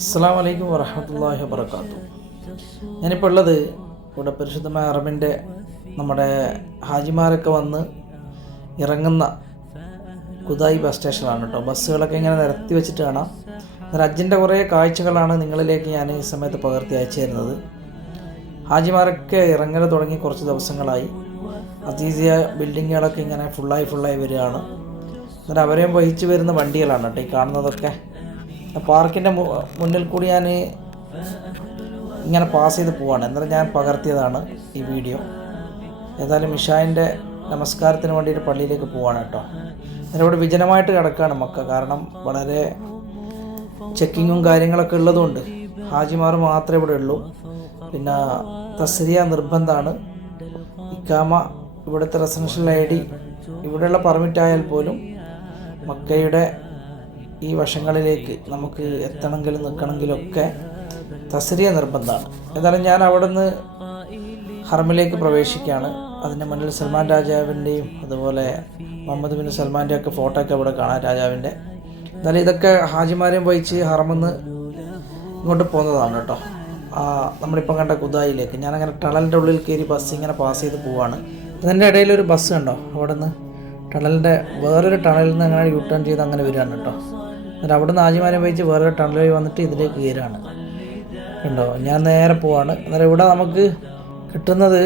അസ്സാം വലൈക്കും വറഹമത്തല്ലാഹി വാത്തു ഞാനിപ്പോൾ ഉള്ളത് ഇവിടെ പരിശുദ്ധമായ അറബിന്റെ നമ്മുടെ ഹാജിമാരൊക്കെ വന്ന് ഇറങ്ങുന്ന കുതായി ബസ് സ്റ്റേഷനാണ് കേട്ടോ. ബസ്സുകളൊക്കെ ഇങ്ങനെ നിരത്തി വെച്ചിട്ട് കാണാം. അജിന്റെ കുറേ കാഴ്ചകളാണ് നിങ്ങളിലേക്ക് ഞാൻ ഈ സമയത്ത് പകർത്തി അയച്ചു തരുന്നത് ഹാജിമാരൊക്കെ ഇറങ്ങൽ തുടങ്ങി കുറച്ച് ദിവസങ്ങളായി. അതീസിയ ബിൽഡിങ്ങുകളൊക്കെ ഇങ്ങനെ ഫുള്ളായി ഫുള്ളായി വരികയാണ്. എന്നിട്ട് അവരെയും വഹിച്ചു വരുന്ന വണ്ടികളാണ് കേട്ടോ ഈ കാണുന്നതൊക്കെ. പാർക്കിന്റെ മുന്നിൽ കൂടി ഞാൻ ഇങ്ങനെ പാസ് ചെയ്ത് പോവാണ്. എന്നാലും ഞാൻ പകർത്തിയതാണ് ഈ വീഡിയോ ഏതായാലും ഇഷായിന്റെ നമസ്കാരത്തിന് വേണ്ടിയിട്ട് പള്ളിയിലേക്ക് പോവാണ് കേട്ടോ. ഇവിടെ വിജനമായിട്ട് കിടക്കുകയാണ് മക്ക. കാരണം വളരെ ചെക്കിങ്ങും കാര്യങ്ങളൊക്കെ ഉള്ളതുകൊണ്ട് ഹാജിമാർ മാത്രമേ ഇവിടെ ഉള്ളൂ. പിന്നെ തസ്രിയ നിർബന്ധമാണ്. ഇക്കാമ ഇവിടുത്തെ റെസിഡൻഷ്യൽ ഐ ഡി ഇവിടെയുള്ള പെർമിറ്റ് ആയാൽ പോലും മക്കയുടെ ഈ വശങ്ങളിലേക്ക് നമുക്ക് എത്തണമെങ്കിലും നിൽക്കണമെങ്കിലൊക്കെ തസ്രിയ നിർബന്ധമാണ്. എന്നാലും ഞാൻ അവിടെ നിന്ന് ഹർമിലേക്ക് പ്രവേശിക്കുകയാണ്. അതിന്റെ മുന്നിൽ സൽമാൻ രാജാവിന്റെയും അതുപോലെ മുഹമ്മദ് ബിൻ സൽമാന്റെ ഒക്കെ ഫോട്ടോ ഒക്കെ അവിടെ കാണാം രാജാവിന്റെ എന്നാലും ഇതൊക്കെ ഹാജിമാരെയും വഹിച്ച് ഹറമെന്ന് ഇങ്ങോട്ട് പോകുന്നതാണ് കേട്ടോ. ആ നമ്മളിപ്പം കണ്ട കുതായിലേക്ക് ഞാനങ്ങനെ ടണലിന്റെ ഉള്ളിൽ കയറി ബസ് ഇങ്ങനെ പാസ് ചെയ്ത് പോവാണ്. അതിന്റെ ഇടയിൽ ഒരു ബസ് കണ്ടോ? അവിടെ നിന്ന് ടണലിന്റെ വേറൊരു ടണലിൽ നിന്ന് അങ്ങനെ യൂ ടേൺ ചെയ്ത് അങ്ങനെ വരികയാണ് കേട്ടോ. എന്നിട്ട് അവിടെ നിന്ന് ആജിമാരെ വഹിച്ച് വേറൊരു വഴി വന്നിട്ട് ഇതിലേക്ക് കയറുകയാണ് കണ്ടോ? ഞാൻ നേരെ പോവാണ്. അന്നേരം ഇവിടെ നമുക്ക് കിട്ടുന്നത്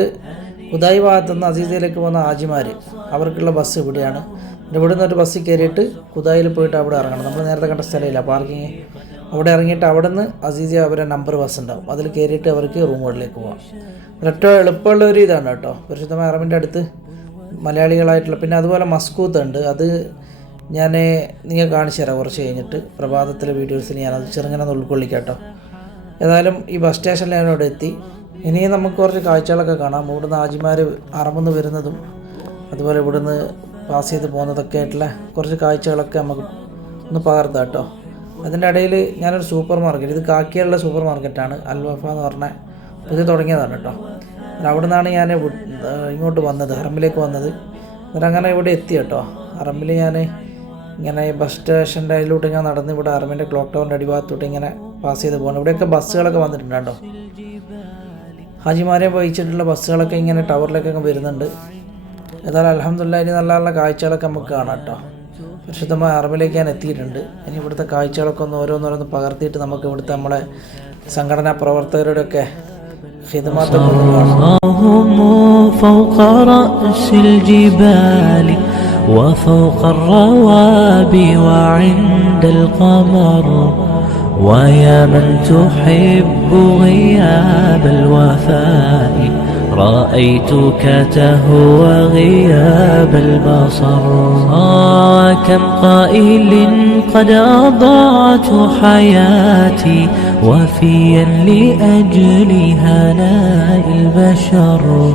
ഉദായി ഭാഗത്ത് നിന്ന് അസീസയിലേക്ക് പോകുന്ന ആജിമാർ അവർക്കുള്ള ബസ് ഇവിടെയാണ്. ഇവിടെ നിന്ന് ഒരു ബസ്സിൽ കയറിയിട്ട് കുതായിൽ പോയിട്ട് അവിടെ ഇറങ്ങണം. നമ്മൾ നേരത്തെ കണ്ട സ്ഥലമില്ല. പാർക്കിങ് അവിടെ ഇറങ്ങിയിട്ട് അവിടെ നിന്ന് അസീസിയ അവരെ നമ്പർ ബസ് ഉണ്ടാവും. അതിൽ കയറിയിട്ട് അവർക്ക് റൂമുകളിലേക്ക് പോകാം ഏറ്റവും എളുപ്പമുള്ള ഒരു ഇതാണ് കേട്ടോ. പരിശുദ്ധമായ അറബിന്റെ അടുത്ത് മലയാളികളായിട്ടുള്ള പിന്നെ അതുപോലെ മസ്കൂത്ത് ഉണ്ട്. അത് ഞാൻ നിങ്ങൾ കാണിച്ചു തരാം കുറച്ച് കഴിഞ്ഞിട്ട് പ്രഭാതത്തിലെ വീഡിയോസിൽ ഞാനത് ചെറുങ്ങനെ ഉൾക്കൊള്ളിക്കാട്ടോ ഉൾക്കൊള്ളിക്കാം കേട്ടോ. ഏതായാലും ഈ ബസ് സ്റ്റേഷനിൽ ഇവിടെ എത്തി. ഇനി നമുക്ക് കുറച്ച് കാഴ്ചകളൊക്കെ കാണാം. ഇവിടുന്ന് ആജിമാർ അറമെന്ന് വരുന്നതും അതുപോലെ ഇവിടുന്ന് പാസ് ചെയ്ത് പോകുന്നതൊക്കെ ആയിട്ടുള്ള കുറച്ച് കാഴ്ചകളൊക്കെ നമുക്ക് ഒന്ന് പകർത്താം കേട്ടോ. അതിന്റെ ഇടയിൽ ഞാനൊരു സൂപ്പർ മാർക്കറ്റ് ഇത് കാക്കിയുള്ള സൂപ്പർ മാർക്കറ്റാണ് അൽവഫ എന്ന് പറഞ്ഞ പുതിയ തുടങ്ങിയതാണ് കേട്ടോ. അവിടെ നിന്നാണ് ഞാൻ ഇങ്ങോട്ട് വന്നത് ഹറമ്പിലേക്ക് വന്നത്. എന്നിട്ട് അങ്ങനെ ഇവിടെ എത്തി കേട്ടോ. ഹറമ്പിൽ ഞാൻ ഇങ്ങനെ ബസ് സ്റ്റേഷന്റെ അതിലോട്ട് ഇങ്ങനെ നടന്ന് ഇവിടെ ആർമിന്റെ ക്ലോക്ക് ടവറിന്റെ അടിഭാഗത്തോട്ട് ഇങ്ങനെ പാസ് ചെയ്ത് പോകണം ഇവിടെയൊക്കെ ബസ്സുകളൊക്കെ വന്നിട്ടുണ്ട് ഹാജിമാരെ വഹിച്ചിട്ടുള്ള ബസ്സുകളൊക്കെ ഇങ്ങനെ ടവറിലേക്കൊക്കെ വരുന്നുണ്ട്. ഏതായാലും അലഹമ്മദില്ല ഇനി നല്ല നല്ല കാഴ്ചകളൊക്കെ നമുക്ക് കാണാം കേട്ടോ പരിശുദ്ധമായ അറിവിലേക്ക് ഞാൻ എത്തിയിട്ടുണ്ട്. ഇനി ഇവിടുത്തെ കാഴ്ചകളൊക്കെ ഒന്ന് ഓരോന്നോരോന്ന് പകർത്തിയിട്ട് നമുക്ക് ഇവിടുത്തെ നമ്മളെ സംഘടനാ പ്രവർത്തകരുടെയൊക്കെ ഹിതമാത്തൊക്കെ وفوق الروابي وعند القمر. ويا من تحب غياب الوفاء رأيتك تهوى غياب البصر. وكم كم قائل قد أضعت حياتي وفيا لأجل هناء البشر.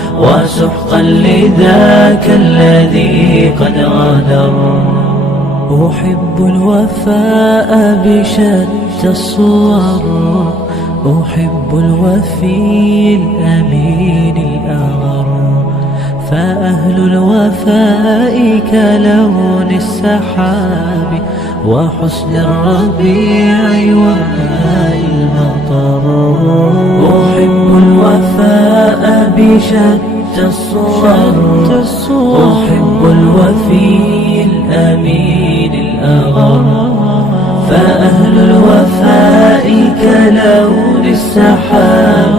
وسحقا لذاك الذي قد غدر أحب الوفاء بشتى الصور أحب الوفي الأمين الأغر. فأهل الوفاء كلون السحاب وحسن الربيع وماء المطر. أحب الوفاء بشتى الصور أحب الوفي الأمين الأغر فأهل الوفاء كلون السحاب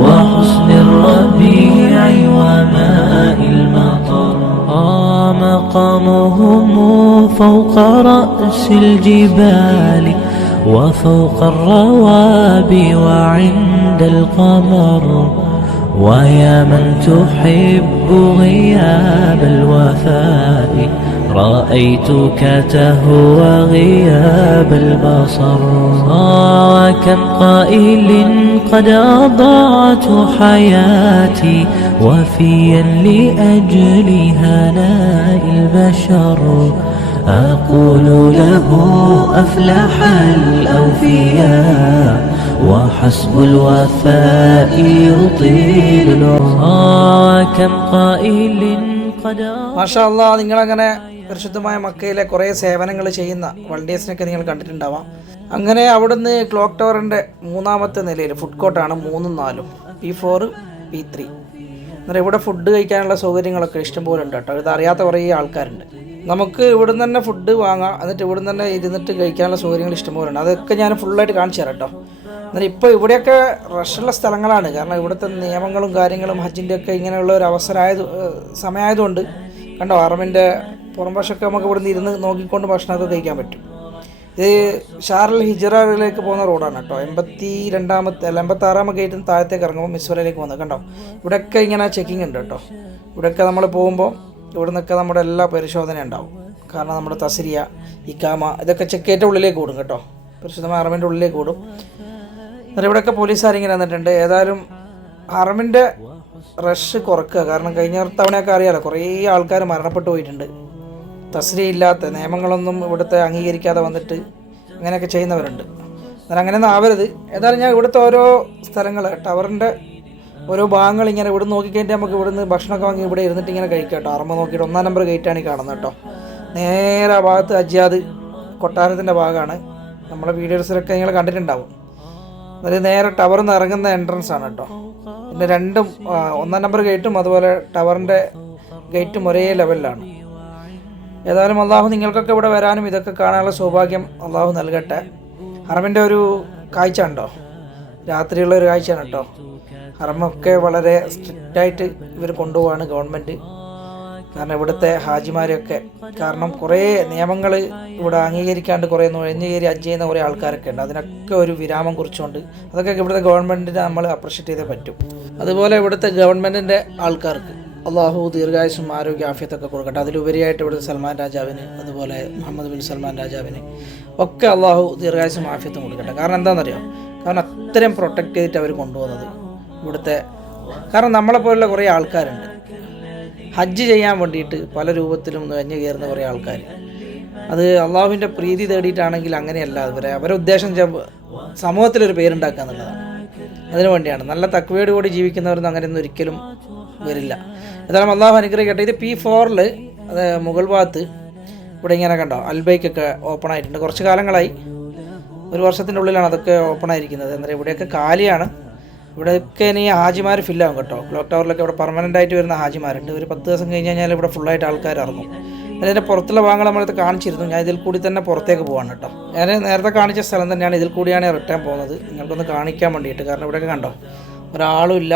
وحسن الربيع وماء المطر. آه مقامهم فوق رأس الجبال وفوق الروابي وعند القمر. ويا من تحب غياب الوفاء رأيتك تهوى غياب البصر. وكم قائل قد أضعت حياتي وفيا لأجل هناء البشر. أقول له أفلح الأوفياء وحسب الوفاء يطيل العمر كم قائل قد മാഷാ അല്ലാ നിങ്ങളങ്ങനെ പരിശുദ്ധമായ മക്കയിലെ കുറേ സേവനങ്ങൾ ചെയ്യുന്ന വളണ്ടിയേഴ്സിനൊക്കെ നിങ്ങൾ കണ്ടിട്ടുണ്ടാവാം അങ്ങനെ അവിടുന്ന് ക്ലോക്ക് ടവറിൻ്റെ മൂന്നാമത്തെ നിലയിൽ ഫുഡ് കോർട്ടാണ് മൂന്നും നാലും പി ഫോർ പി ത്രീ അന്നേരം ഇവിടെ ഫുഡ് കഴിക്കാനുള്ള സൗകര്യങ്ങളൊക്കെ ഇഷ്ടംപോലെ ഉണ്ട് കേട്ടോ ഇത് അറിയാത്ത കുറേ ആൾക്കാരുണ്ട് നമുക്ക് ഇവിടുന്ന് തന്നെ ഫുഡ് വാങ്ങാം എന്നിട്ട് ഇവിടുന്ന് തന്നെ ഇരുന്നിട്ട് കഴിക്കാനുള്ള സൗകര്യങ്ങൾ ഇഷ്ടംപോലെ ഉണ്ട് അതൊക്കെ ഞാൻ ഫുള്ളായിട്ട് കാണിച്ചു തരാം കേട്ടോ എന്നാൽ ഇപ്പോൾ ഇവിടെയൊക്കെ റഷുള്ള സ്ഥലങ്ങളാണ്. കാരണം ഇവിടുത്തെ നിയമങ്ങളും കാര്യങ്ങളും ഹജ്ജിന്റെ ഒക്കെ ഇങ്ങനെയുള്ള ഒരു അവസരമായത് സമയമായതുകൊണ്ട് കണ്ടോ അറമിന്റെ പുറംവശമൊക്കെ നമുക്ക് ഇവിടുന്ന് ഇരുന്ന് നോക്കിക്കൊണ്ട് ഭക്ഷണമൊക്കെ കഴിക്കാൻ പറ്റും. ഇത് ഷാർൽ ഹിജറയിലേക്ക് പോകുന്ന റോഡാണ് കേട്ടോ. എൺപത്തി രണ്ടാമത്തെ അല്ല എൺപത്തി ആറാമത്തെ ഗേറ്റിൽ നിന്ന് താഴത്തേക്ക് ഇറങ്ങുമ്പോൾ മിസ്വരയിലേക്ക് പോകുന്നത് കണ്ടോ ഇവിടെയൊക്കെ ഇങ്ങനെ ചെക്കിംഗ് ഉണ്ട് കേട്ടോ. ഇവിടെയൊക്കെ നമ്മൾ പോകുമ്പോൾ ഇവിടെ നിന്നൊക്കെ നമ്മുടെ എല്ലാ പരിശോധന ഉണ്ടാവും. കാരണം നമ്മുടെ തസരിയ ഇക്കാമ ഇതൊക്കെ ചെക്കേറ്റ ഉള്ളിലേക്ക് കൂടും കേട്ടോ. പരിശുദ്ധമായ അറമിന്റെ ഉള്ളിലേക്ക് കൂടും എന്നിട്ട് ഇവിടെയൊക്കെ പോലീസുകാരിങ്ങനെ വന്നിട്ടുണ്ട്. ഏതായാലും ഹറമിന്റെ റഷ് കുറക്കുക. കാരണം കഴിഞ്ഞ തവണയൊക്കെ അറിയാലോ കുറേ ആൾക്കാർ മരണപ്പെട്ടു പോയിട്ടുണ്ട്. തസ്രി ഇല്ലാത്ത നിയമങ്ങളൊന്നും ഇവിടുത്തെ അംഗീകരിക്കാതെ വന്നിട്ട് അങ്ങനെയൊക്കെ ചെയ്യുന്നവരുണ്ട്. എന്നാൽ അങ്ങനെയൊന്നും ആവരുത്. ഏതായാലും ഞാൻ ഇവിടുത്തെ ഓരോ സ്ഥലങ്ങൾ ടവറിന്റെ ഓരോ ഭാഗങ്ങൾ ഇങ്ങനെ ഇവിടെ നോക്കിക്കഴിഞ്ഞാൽ നമുക്ക് ഇവിടുന്ന് ഭക്ഷണമൊക്കെ വാങ്ങി ഇവിടെ ഇരുന്നിട്ട് ഇങ്ങനെ കഴിക്കാം കേട്ടോ. അറമ്പ നോക്കിയിട്ട് ഒന്നാം നമ്പർ ഗേറ്റാണ് ഈ കാണുന്നത് കേട്ടോ. നേരെ ആ ഭാഗത്ത് അജ്യാദ് കൊട്ടാരത്തിന്റെ ഭാഗമാണ്. നമ്മുടെ വീഡിയോസിലൊക്കെ നിങ്ങൾ കണ്ടിട്ടുണ്ടാവും. അത് നേരെ ടവറിൽ നിന്ന് ഇറങ്ങുന്ന എൻട്രൻസ് ആണ് കേട്ടോ. പിന്നെ രണ്ടും ഒന്നാം നമ്പർ ഗേറ്റും അതുപോലെ ടവറിന്റെ ഗേറ്റും ഒരേ ലെവലിലാണ് ഏതായാലും അള്ളാഹു നിങ്ങൾക്കൊക്കെ ഇവിടെ വരാനും ഇതൊക്കെ കാണാനുള്ള സൗഭാഗ്യം അള്ളാഹു നൽകട്ടെ. ഹറമിന്റെ ഒരു കാഴ്ച ഉണ്ടോ രാത്രിയുള്ള ഒരു കാഴ്ചയാണ് കേട്ടോ. ഹറമൊക്കെ വളരെ സ്ട്രിക്റ്റായിട്ട് ഇവർ കൊണ്ടുപോവാണ് ഗവൺമെന്റ് കാരണം ഇവിടുത്തെ ഹാജിമാരൊക്കെ കാരണം കുറേ നിയമങ്ങൾ ഇവിടെ അംഗീകരിക്കാണ്ട് കുറേ നുഴഞ്ഞു കയറി അജ് ചെയ്യുന്ന കുറേ ആൾക്കാരൊക്കെ ഉണ്ട്. അതിനൊക്കെ ഒരു വിരാമം കുറിച്ചുകൊണ്ട് അതൊക്കെ ഇവിടുത്തെ ഗവൺമെന്റിനെ നമ്മൾ അപ്രിഷ്യേറ്റ് ചെയ്തേ പറ്റും. അതുപോലെ ഇവിടുത്തെ ഗവൺമെന്റിന്റെ ആൾക്കാർക്ക് അള്ളാഹു ദീർഘായുസും ആരോഗ്യ ആഫ്യത്തൊക്കെ കൊടുക്കട്ടെ. അതിലുപരിയായിട്ട് ഇവിടുത്തെ സൽമാൻ രാജാവിന് അതുപോലെ മുഹമ്മദ് ബിൻ സൽമാൻ രാജാവിന് ഒക്കെ അള്ളാഹു ദീർഘായുസും ആഫ്യത്തും കൊടുക്കട്ടെ. കാരണം എന്താണെന്നറിയോ? കാരണം അത്രയും പ്രൊട്ടക്റ്റ് ചെയ്തിട്ട് അവർ കൊണ്ടുപോകുന്നത് ഇവിടുത്തെ കാരണം നമ്മളെപ്പോലുള്ള കുറേ ആൾക്കാരുണ്ട്. ഹജ്ജ് ചെയ്യാൻ വേണ്ടിയിട്ട് പല രൂപത്തിലും നുഴഞ്ഞു കയറുന്ന കുറേ ആൾക്കാർ. അത് അള്ളാഹുവിന്റെ പ്രീതി തേടിയിട്ടാണെങ്കിൽ അങ്ങനെയല്ല. അവരെ അവരുടെ ഉദ്ദേശം സമൂഹത്തിലൊരു പേരുണ്ടാക്കുക എന്നുള്ളതാണ്. അതിനു വേണ്ടിയാണ്. നല്ല തക്വയോട് കൂടി ജീവിക്കുന്നവരൊന്നും അങ്ങനെയൊന്നും ഒരിക്കലും വരില്ല. ഏതായാലും അള്ളാഹു അനുഗ്രഹിക്കട്ടെ. ഇത് പി ഫോറിൽ അത് മുകൾ ഭാഗത്ത് ഇവിടെ ഇങ്ങനെ കണ്ടോ അൽബൈക്കൊക്കെ ഓപ്പൺ ആയിട്ടുണ്ട്. കുറച്ച് കാലങ്ങളായി. ഒരു വർഷത്തിന്റെ ഉള്ളിലാണ് അതൊക്കെ ഓപ്പൺ ആയിരിക്കുന്നത്. എന്നാൽ ഇവിടെയൊക്കെ കാലിയാണ്. ഇവിടെയൊക്കെ ഇനി ഹാജിമാർ ഫില്ലാവും കേട്ടോ. ക്ലോക്ക് ടവറിലൊക്കെ ഇവിടെ പെർമനന്റ് ആയിട്ട് വരുന്ന ഹാജിമാരുണ്ട്. ഒരു പത്ത് ദിവസം കഴിഞ്ഞ് കഴിഞ്ഞാൽ ഇവിടെ ഫുള്ളായിട്ട് ആൾക്കാർ ഇറങ്ങും. അതിന്റെ പുറത്തുള്ള ഭാഗങ്ങൾ നമ്മളത് കാണിച്ചിരുന്നു. ഞാൻ ഇതിൽ കൂടി തന്നെ പുറത്തേക്ക് പോവാണ് കേട്ടോ. ഞാൻ നേരത്തെ കാണിച്ച സ്ഥലം തന്നെയാണ് ഇതിൽ കൂടിയാണ് റിട്ടേൺ പോകുന്നത്. നിങ്ങൾക്കൊന്ന് കാണിക്കാൻ വേണ്ടിയിട്ട്. കാരണം ഇവിടെയൊക്കെ കണ്ടോ? ഒരാളും ഇല്ല.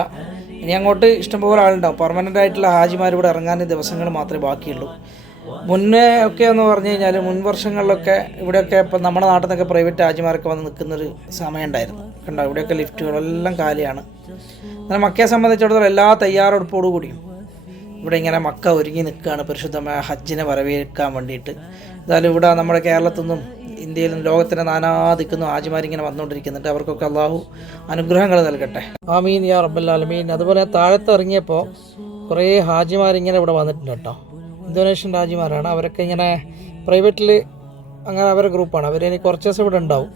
ഇനി അങ്ങോട്ട് ഇഷ്ടംപോലെ ആളുണ്ടാവും. പെർമനന്റ് ആയിട്ടുള്ള ഹാജിമാർ ഇവിടെ ഇറങ്ങാൻ ദിവസങ്ങൾ മാത്രമേ ബാക്കിയുള്ളൂ. മുന്നേ ഒക്കെ എന്ന് പറഞ്ഞു കഴിഞ്ഞാൽ മുൻ വർഷങ്ങളിലൊക്കെ ഇവിടെയൊക്കെ ഇപ്പം നമ്മുടെ നാട്ടിൽ നിന്നൊക്കെ പ്രൈവറ്റ് ഹാജിമാരൊക്കെ വന്ന് നിൽക്കുന്നൊരു സമയം ഉണ്ടായിരുന്നു കണ്ടോ ഇവിടെയൊക്കെ ലിഫ്റ്റുകളെല്ലാം കാലിയാണ്. എന്നാൽ മക്കയെ സംബന്ധിച്ചിടത്തോളം എല്ലാ തയ്യാറെടുപ്പോടു കൂടിയും ഇവിടെ ഇങ്ങനെ മക്ക ഒരുങ്ങി നിൽക്കുകയാണ്. പരിശുദ്ധമായ ഹജ്ജിനെ വരവേൽക്കാൻ വേണ്ടിയിട്ട്. എന്തായാലും ഇവിടെ നമ്മുടെ കേരളത്തിൽ നിന്നും ഇന്ത്യയിലും ലോകത്തിന്റെ നാനാ ആജിമാരിങ്ങനെ വന്നുകൊണ്ടിരിക്കുന്നുണ്ട്. അവർക്കൊക്കെ അള്ളാഹു അനുഗ്രഹങ്ങൾ നൽകട്ടെ. ആമീൻ യാ റബ്ബല്ലാലമീൻ അതുപോലെ താഴത്ത് ഇറങ്ങിയപ്പോൾ കുറേ ഹാജിമാരിങ്ങനെ ഇവിടെ വന്നിട്ടുണ്ട് കേട്ടോ. ഇന്തോനേഷ്യൻ ഹാജിമാരാണ് അവരൊക്കെ ഇങ്ങനെ പ്രൈവറ്റിൽ അങ്ങനെ അവരുടെ ഗ്രൂപ്പാണ്. അവർ ഇനി കുറച്ച് ദിവസം ഇവിടെ ഉണ്ടാവും.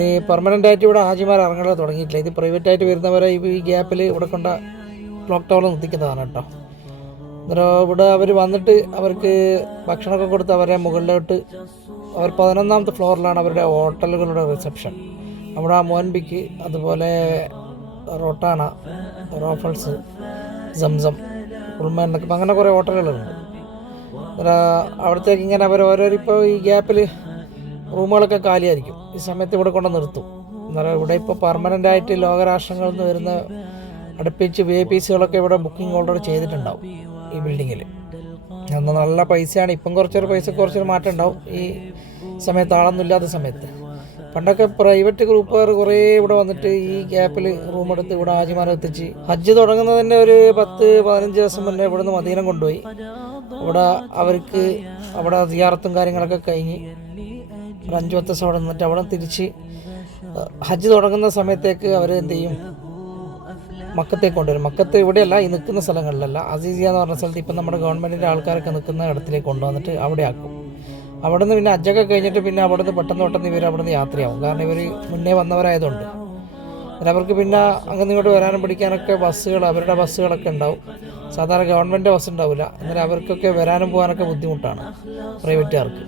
ഈ പെർമനന്റ് ആയിട്ട് ഇവിടെ ഹാജിമാർ ഇറങ്ങാൻ തുടങ്ങിയിട്ടില്ല. ഇത് പ്രൈവറ്റ് ആയിട്ട് വരുന്നവരെ ഈ- ഗ്യാപ്പിൽ ഇവിടെ കൊണ്ട ക്ലോക്ക് ടവറിൽ നിർത്തിക്കുന്നതാണ് കേട്ടോ. അന്നേരം ഇവിടെ അവർ വന്നിട്ട് അവർക്ക് ഭക്ഷണമൊക്കെ കൊടുത്ത് അവരെ മുകളിലോട്ട് അവർ പതിനൊന്നാമത്തെ ഫ്ലോറിലാണ് അവരുടെ ഹോട്ടലുകളുടെ റിസപ്ഷൻ അവിടെ മോൻബിക്ക് അതുപോലെ റൊട്ടാണ റോഫൾസ് സംസം ഉൾമ എന്നൊക്കെ അങ്ങനെ കുറേ ഹോട്ടലുകളുണ്ട്. അന്നേരം അവിടത്തേക്ക് ഇങ്ങനെ അവർ ഓരോരിപ്പോൾ ഈ ഗ്യാപ്പിൽ റൂമുകളൊക്കെ കാലിയായിരിക്കും. ഈ സമയത്ത് ഇവിടെ കൊണ്ട് നിർത്തും. അന്നേരം ഇവിടെ ഇപ്പോൾ പെർമനന്റ് ആയിട്ട് ലോകരാഷ്ട്രങ്ങളിൽ നിന്ന് വരുന്ന അടുപ്പിച്ച് വി ഐ പി സികളൊക്കെ ഇവിടെ ബുക്കിംഗ് ഓൾറെഡി ചെയ്തിട്ടുണ്ടാവും ഈ ബിൽഡിങ്ങിൽ അന്ന് നല്ല പൈസയാണ്. ഇപ്പം കുറച്ചൊരു പൈസ കുറച്ചൊരു മാറ്റം ഉണ്ടാവും. ഈ സമയത്ത് ആളൊന്നും ഇല്ലാത്ത സമയത്ത്. പണ്ടൊക്കെ പ്രൈവറ്റ് ഗ്രൂപ്പുകാർ കുറേ ഇവിടെ വന്നിട്ട് ഈ ഗ്യാപ്പിൽ റൂം എടുത്ത് ഇവിടെ ആജിമാരെ എത്തിച്ച് ഹജ്ജ് തുടങ്ങുന്നതിന്റെ ഒരു പത്ത് പതിനഞ്ച് ദിവസം മുന്നേ ഇവിടുന്ന് മദീനം കൊണ്ടുപോയി. ഇവിടെ അവർക്ക് അവിടെ സിയാറത്തും കാര്യങ്ങളൊക്കെ കഴിഞ്ഞ് ഒരു അഞ്ചു പത്ത് ദിവസം അവിടെ നിന്നിട്ട് അവിടെ തിരിച്ച് ഹജ്ജ് തുടങ്ങുന്ന സമയത്തേക്ക് അവർ എന്ത് ചെയ്യും? മക്കത്തേക്ക് കൊണ്ടുവരും. മക്കത്ത് ഇവിടെയല്ല ഈ നിൽക്കുന്ന സ്ഥലങ്ങളിലല്ല. അസീസിയ എന്ന് പറഞ്ഞ സ്ഥലത്ത് ഇപ്പം നമ്മുടെ ഗവൺമെന്റിന്റെ ആൾക്കാരൊക്കെ നിൽക്കുന്ന ഇടത്തിലേക്ക് കൊണ്ടുവന്നിട്ട് അവിടെ ആക്കും അവിടെ നിന്ന് പിന്നെ അജ്ജൊക്കെ കഴിഞ്ഞിട്ട് പിന്നെ അവിടെ നിന്ന് പെട്ടെന്ന് പെട്ടെന്ന് ഇവർ അവിടെ നിന്ന് യാത്രയാവും. കാരണം ഇവർ മുന്നേ വന്നവരായതുകൊണ്ട്. അവർക്ക് പിന്നെ അങ്ങനെ ഇങ്ങോട്ട് വരാനും പിടിക്കാനൊക്കെ ബസ്സുകൾ അവരുടെ ബസ്സുകളൊക്കെ ഉണ്ടാവും. സാധാരണ ഗവൺമെന്റ് ബസ് ഉണ്ടാവില്ല. എന്നാലും അവർക്കൊക്കെ വരാനും പോകാനൊക്കെ ബുദ്ധിമുട്ടാണ് പ്രൈവറ്റുകാർക്ക്.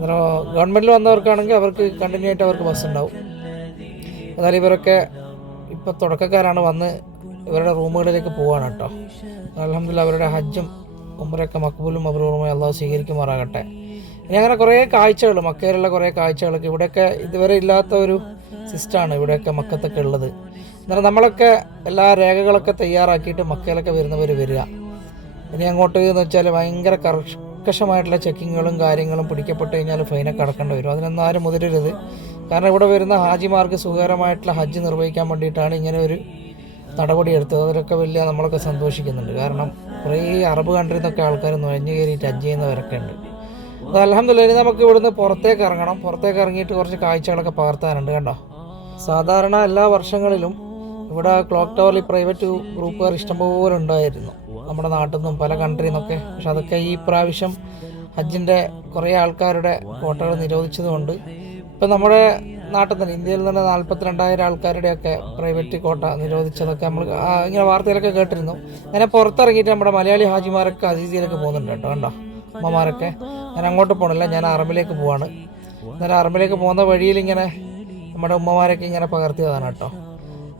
ഗവൺമെന്റിൽ വന്നവർക്കാണെങ്കിൽ അവർക്ക് കണ്ടിന്യൂ ആയിട്ട് അവർക്ക് ബസ് ഉണ്ടാവും. എന്നാലും ഇവരൊക്കെ ഇപ്പോൾ തുടക്കക്കാരാണ് വന്ന് ഇവരുടെ റൂമുകളിലേക്ക് പോവാണ് കേട്ടോ. അലഹമില്ല അവരുടെ ഹജ്ജും ഉമ്മരൊക്കെ മക്ബൂലും മബ്രൂറുമായി അള്ളാഹു സ്വീകരിക്കുമാറാകട്ടെ. ഇനി അങ്ങനെ കുറേ കാഴ്ചകൾ മക്കയിലുള്ള കുറേ കാഴ്ചകളൊക്കെ ഇവിടെയൊക്കെ ഇതുവരെ ഇല്ലാത്ത ഒരു സിസ്റ്റമാണ് ഇവിടെയൊക്കെ മക്കത്തൊക്കെ ഉള്ളത്. എന്നാൽ നമ്മളൊക്കെ എല്ലാ രേഖകളൊക്കെ തയ്യാറാക്കിയിട്ട് മക്കയിലൊക്കെ വരുന്നവർ വരിക. ഇനി അങ്ങോട്ട് എന്ന് വെച്ചാൽ ഭയങ്കര കർക്കശമായിട്ടുള്ള ചെക്കിങ്ങുകളും കാര്യങ്ങളും പിടിക്കപ്പെട്ട് കഴിഞ്ഞാൽ ഫൈനൊക്കെ അടക്കേണ്ടി വരും. അതിനൊന്നും ആരും മുതിരരുത്. കാരണം ഇവിടെ വരുന്ന ഹാജിമാർക്ക് സുഖകരമായിട്ടുള്ള ഹജ്ജ് നിർവഹിക്കാൻ വേണ്ടിയിട്ടാണ് ഇങ്ങനെ ഒരു നടപടി എടുത്തത്. അതിലൊക്കെ വലിയ നമ്മളൊക്കെ സന്തോഷിക്കുന്നുണ്ട്. കാരണം കുറേ അറബ് കൺട്രിയിൽ നിന്നൊക്കെ ആൾക്കാർ നുഴഞ്ഞു കയറിയിട്ട് ഹജ്ജ് ചെയ്യുന്നവരൊക്കെ ഉണ്ട്. അത് അലഹമില്ല നമുക്ക് ഇവിടുന്ന് പുറത്തേക്ക് ഇറങ്ങണം. പുറത്തേക്ക് ഇറങ്ങിയിട്ട് കുറച്ച് കാഴ്ചകളൊക്കെ പകർത്താനുണ്ട് കണ്ടോ? സാധാരണ എല്ലാ വർഷങ്ങളിലും ഇവിടെ ക്ലോക്ക് ടവറിൽ പ്രൈവറ്റ് ഗ്രൂപ്പുകാർ ഇഷ്ടംപോലെ ഉണ്ടായിരുന്നു. നമ്മുടെ നാട്ടിൽ നിന്നും പല കൺട്രിയിൽ നിന്നൊക്കെ. പക്ഷെ അതൊക്കെ ഈ പ്രാവശ്യം ഹജ്ജിന്റെ കുറേ ആൾക്കാരുടെ കോട്ടകൾ നിരോധിച്ചതുകൊണ്ട് ഇപ്പം നമ്മുടെ നാട്ടിൽ തന്നെ ഇന്ത്യയിൽ തന്നെ നാൽപ്പത്തിരണ്ടായിരം ആൾക്കാരുടെയൊക്കെ പ്രൈവറ്റ് കോട്ട നിരോധിച്ചതൊക്കെ നമ്മൾ ഇങ്ങനെ വാർത്തയിലൊക്കെ കേട്ടിരുന്നു. അങ്ങനെ പുറത്തിറങ്ങിയിട്ട് നമ്മുടെ മലയാളി ഹാജിമാരൊക്കെ അതിഥിയിലൊക്കെ പോകുന്നുണ്ട് കേട്ടോ കണ്ടോ? അമ്മമാരൊക്കെ. ഞാൻ അങ്ങോട്ട് പോകണില്ല ഞാൻ അറബിലേക്ക് പോവാണ്. അന്നേരം അറബിലേക്ക് പോകുന്ന വഴിയിൽ ഇങ്ങനെ നമ്മുടെ ഉമ്മമാരൊക്കെ ഇങ്ങനെ പകർത്തിയതാണ് കേട്ടോ.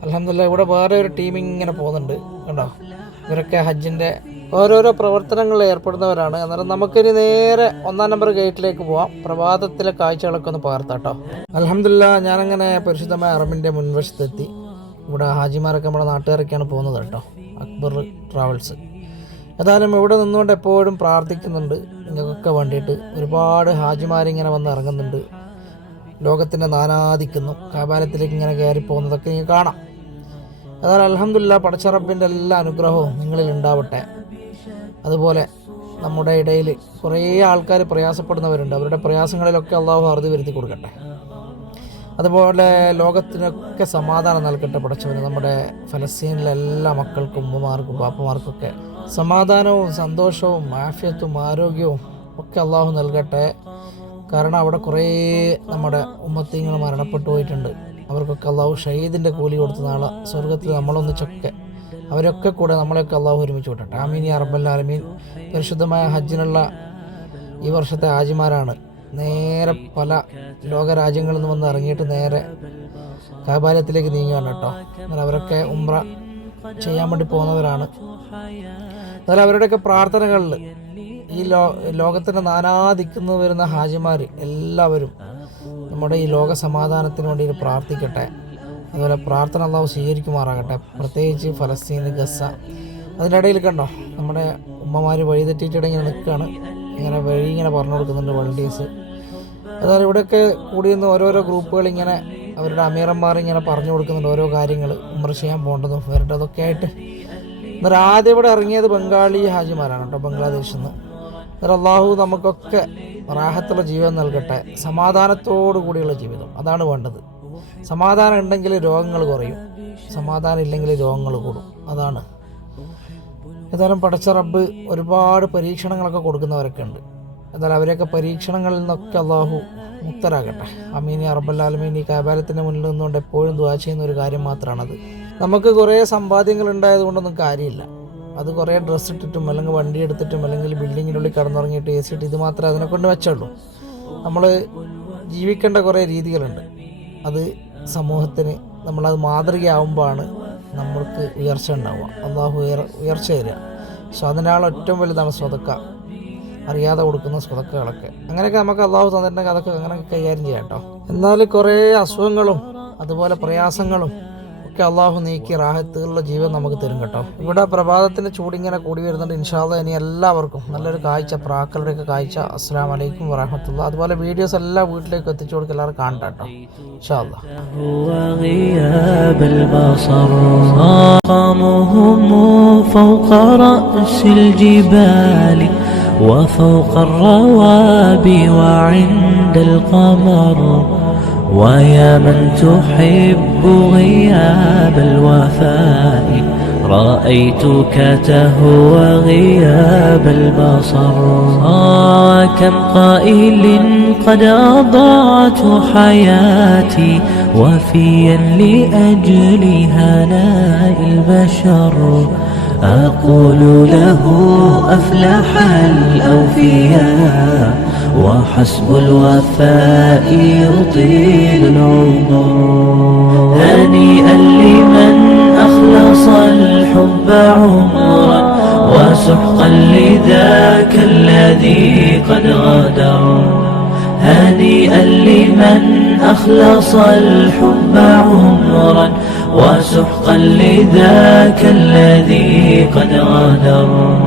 അലഹമില്ല ഇവിടെ വേറെ ഒരു ടീം ഇങ്ങനെ പോകുന്നുണ്ട് കണ്ടോ? ഇവരൊക്കെ ഹജ്ജിന്റെ ഓരോരോ പ്രവർത്തനങ്ങളിൽ ഏർപ്പെടുന്നവരാണ്. അന്നേരം നമുക്കിനി നേരെ ഒന്നാം നമ്പർ ഗേറ്റിലേക്ക് പോവാം. പ്രഭാതത്തിലെ കാഴ്ചകളൊക്കെ ഒന്ന് പകർത്താം കേട്ടോ അലഹമില്ല ഞാനങ്ങനെ പരിശുദ്ധമായ അറബിന്റെ മുൻവശത്തെത്തി. ഇവിടെ ഹാജിമാരൊക്കെ നമ്മുടെ നാട്ടുകാരൊക്കെയാണ് പോകുന്നത് കേട്ടോ. അക്ബർ ട്രാവൽസ്. ഏതായാലും ഇവിടെ നിന്നുകൊണ്ട് എപ്പോഴും പ്രാർത്ഥിക്കുന്നുണ്ട്. നിങ്ങൾക്കൊക്കെ വേണ്ടിയിട്ട് ഒരുപാട് ഹാജിമാരിങ്ങനെ വന്ന് ഇറങ്ങുന്നുണ്ട്. ലോകത്തിന്റെ നാനാദിക്കുന്നു. കാപാലത്തിലേക്ക് ഇങ്ങനെ കയറി പോകുന്നതൊക്കെ നിങ്ങൾക്ക് കാണാം. അതായത് അലഹമില്ല പടച്ചറപ്പിന്റെ എല്ലാ അനുഗ്രഹവും നിങ്ങളിൽ ഉണ്ടാവട്ടെ. അതുപോലെ നമ്മുടെ ഇടയിൽ കുറേ ആൾക്കാർ പ്രയാസപ്പെടുന്നവരുണ്ട്. അവരുടെ പ്രയാസങ്ങളിലൊക്കെ അള്ളാഹു അറുതി വരുത്തി കൊടുക്കട്ടെ. അതുപോലെ ലോകത്തിനൊക്കെ സമാധാനം നൽകട്ടെ പടച്ചവന് നമ്മുടെ ഫലസ്തീനിലെ എല്ലാ മക്കൾക്കും ഉമ്മമാർക്കും പാപ്പമാർക്കൊക്കെ സമാധാനവും സന്തോഷവും ആഫ്യത്തും ആരോഗ്യവും ഒക്കെ അള്ളാഹു നൽകട്ടെ. കാരണം അവിടെ കുറേ നമ്മുടെ ഉമ്മത്തിങ്ങൾ മരണപ്പെട്ടു പോയിട്ടുണ്ട്. അവർക്കൊക്കെ അള്ളാഹു ഷഹീദിന്റെ കൂലി കൊടുത്ത നാളെ സ്വർഗത്തിൽ നമ്മളൊന്നിച്ചൊക്കെ അവരൊക്കെ കൂടെ നമ്മളെയൊക്കെ അള്ളാഹു ഒരുമിച്ച് വിട്ടട്ടെ ആമീൻ യാ റബ്ബൽ ആലമീൻ. പരിശുദ്ധമായ ഹജ്ജിനുള്ള ഈ വർഷത്തെ ഹാജിമാരാണ്. നേരെ പല ലോകരാജ്യങ്ങളിൽ നിന്ന് വന്ന് ഇറങ്ങിയിട്ട് നേരെ കാബാലയത്തിലേക്ക് നീങ്ങുകയാണ് കേട്ടോ. എന്നാൽ അവരൊക്കെ ഉംറ ചെയ്യാൻ വേണ്ടി പോകുന്നവരാണ്. എന്നാൽ അവരുടെയൊക്കെ പ്രാർത്ഥനകളിൽ ഈ ലോ ലോകത്തിന്റെ നാനാദിക്കുന്നു വരുന്ന ഹാജിമാർ എല്ലാവരും നമ്മുടെ ഈ ലോക സമാധാനത്തിന് വേണ്ടി പ്രാർത്ഥിക്കട്ടെ. അതുപോലെ പ്രാർത്ഥന അള്ളാഹു സ്വീകരിക്കുമാറാകട്ടെ. പ്രത്യേകിച്ച് ഫലസ്തീൻ ഗസ അതിനിടയിൽ കണ്ടോ നമ്മുടെ ഉമ്മമാർ വഴി തെറ്റിയിട്ട് ഇങ്ങനെ നിൽക്കുകയാണ്. ഇങ്ങനെ വഴി ഇങ്ങനെ പറഞ്ഞു കൊടുക്കുന്നുണ്ട് വളണ്ടിയേഴ്സ് അതായത് ഇവിടെയൊക്കെ കൂടി നിന്ന് ഓരോരോ ഗ്രൂപ്പുകൾ ഇങ്ങനെ അവരുടെ അമീറന്മാർ ഇങ്ങനെ പറഞ്ഞു കൊടുക്കുന്നുണ്ട് ഓരോ കാര്യങ്ങൾ. ഉമ്മർ ചെയ്യാൻ പോകേണ്ടതും വരേണ്ടതൊക്കെ ആയിട്ട്. എന്നാൽ ആദ്യം ഇവിടെ ഇറങ്ങിയത് ബംഗാളി ഹാജിമാരാണ് കേട്ടോ ബംഗ്ലാദേശിൽ നിന്ന്. എന്നാൽ അള്ളാഹു നമുക്കൊക്കെ റാഹത്തുള്ള ജീവിതം നൽകട്ടെ സമാധാനത്തോടു കൂടിയുള്ള ജീവിതം അതാണ് വേണ്ടത്. സമാധാനം ഉണ്ടെങ്കിൽ രോഗങ്ങൾ കുറയും സമാധാനം ഇല്ലെങ്കിൽ രോഗങ്ങൾ കൂടും അതാണ്. ഏതായാലും പടച്ച റബ്ബ് ഒരുപാട് പരീക്ഷണങ്ങളൊക്കെ കൊടുക്കുന്നവരൊക്കെ ഉണ്ട്. എന്നാൽ അവരെയൊക്കെ പരീക്ഷണങ്ങളിൽ നിന്നൊക്കെ അള്ളാഹു മുക്തരാകട്ടെ. അമീനി അറബല്ലാലമീൻ ഈ കാബാലത്തിന്റെ മുന്നിൽ നിന്നുകൊണ്ട് എപ്പോഴും ദ്വാ ചെയ്യുന്ന ഒരു കാര്യം മാത്രമാണത് നമുക്ക് കുറേ സമ്പാദ്യങ്ങൾ ഉണ്ടായതുകൊണ്ടൊന്നും കാര്യമില്ല. അത് കുറേ ഡ്രസ്സ് ഇട്ടിട്ടും അല്ലെങ്കിൽ വണ്ടി എടുത്തിട്ടും അല്ലെങ്കിൽ ബിൽഡിങ്ങിനുള്ളിൽ കടന്നുറങ്ങിയിട്ട് എ സി ഇട്ട് ഇത് മാത്രമേ അതിനെ കൊണ്ട് വെച്ചുള്ളൂ. നമ്മൾ ജീവിക്കേണ്ട കുറേ രീതികളുണ്ട്. അത് സമൂഹത്തിന് നമ്മളത് മാതൃകയാവുമ്പോഴാണ് നമ്മൾക്ക് ഉയർച്ച ഉണ്ടാവുക. അള്ളാഹു ഉയർ ഉയർച്ച തരിക. സോ അതിനാൾ ഏറ്റവും വലുതാണ് സ്വതക്ക. അറിയാതെ കൊടുക്കുന്ന സ്വതക്കകളൊക്കെ. അങ്ങനെയൊക്കെ നമുക്ക് അള്ളാഹു തന്നിട്ടുണ്ടെങ്കിൽ അതൊക്കെ അങ്ങനെയൊക്കെ കൈകാര്യം ചെയ്യാം കേട്ടോ. എന്നാൽ കുറേ അസുഖങ്ങളും അതുപോലെ പ്രയാസങ്ങളും ഒക്കെ രോഗങ്ങളൊക്കെ അള്ളാഹു നീക്കി റാഹത്തുള്ള ജീവൻ നമുക്ക് തരും കേട്ടോ ഇവിടെ പ്രഭാതത്തിന്റെ ചൂടിങ്ങനെ കൂടി വരുന്നുണ്ട് ഇൻഷാല്ല ഇനി എല്ലാവർക്കും നല്ലൊരു കാഴ്ച പ്രാക്കളുടെയൊക്കെ കാഴ്ച അസ്സാം വലൈക്കും വറഹമത്തുള്ള അതുപോലെ വീഡിയോസ് എല്ലാം വീട്ടിലേക്ക് എത്തിച്ചു കൊടുക്കുക എല്ലാവരും കാണണ്ട കേട്ടോ ഇൻഷാല്ല وغياب البصر قامهم فوق رأس الجبال وفوق الروابي وعند القمر ويا من تحب غياب الوفاء رأيتك تهوى غياب البصر. آه كم قائل قد أضعت حياتي وفيا لأجل هناء البشر. أقول له أفلح الأوفياء. وحسب الوفاء يطيل العمر. هنيئا لمن أخلص الحب عمرا وسحقا لذاك الذي قد غدر هنيئا لمن أخلص الحب عمرا وسحقا لذاك الذي قد غدر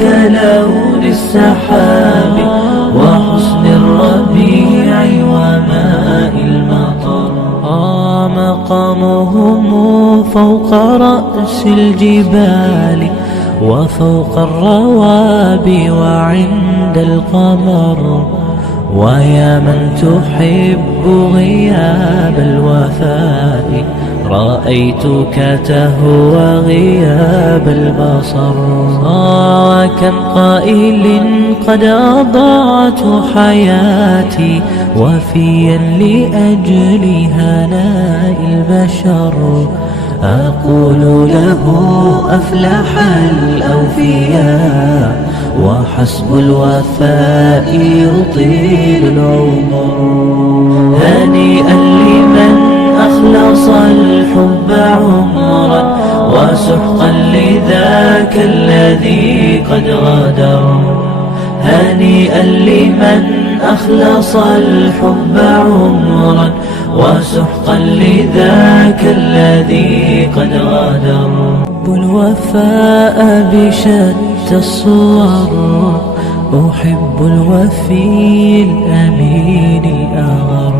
كلون السحاب وحسن الربيع وماء المطر. آه مقامهم فوق رأس الجبال وفوق الروابي وعند القمر. ويا من تحب غياب الوفاء رأيتك تهوى غياب البصر آه كم قائل قد أضعت حياتي وفيا لأجل هناء البشر. أقول له أفلح الأوفياء وحسب الوفاء يطيل العمر. هنيئا أخلص الحب عمرا وسحقا لذاك الذي قد غدر. هنيئا لمن أخلص الحب عمرا وسحقا لذاك الذي قد غدر. أحب الوفاء بشتى الصور أحب الوفي الأمين الأغر.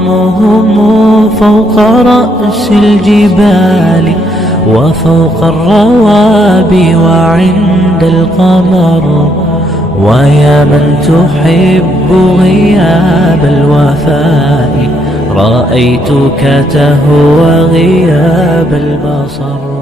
مقامهم فوق رأس الجبال وفوق الروابي وعند القمر. ويا من تحب غياب الوفاء رأيتك تهوى غياب البصر.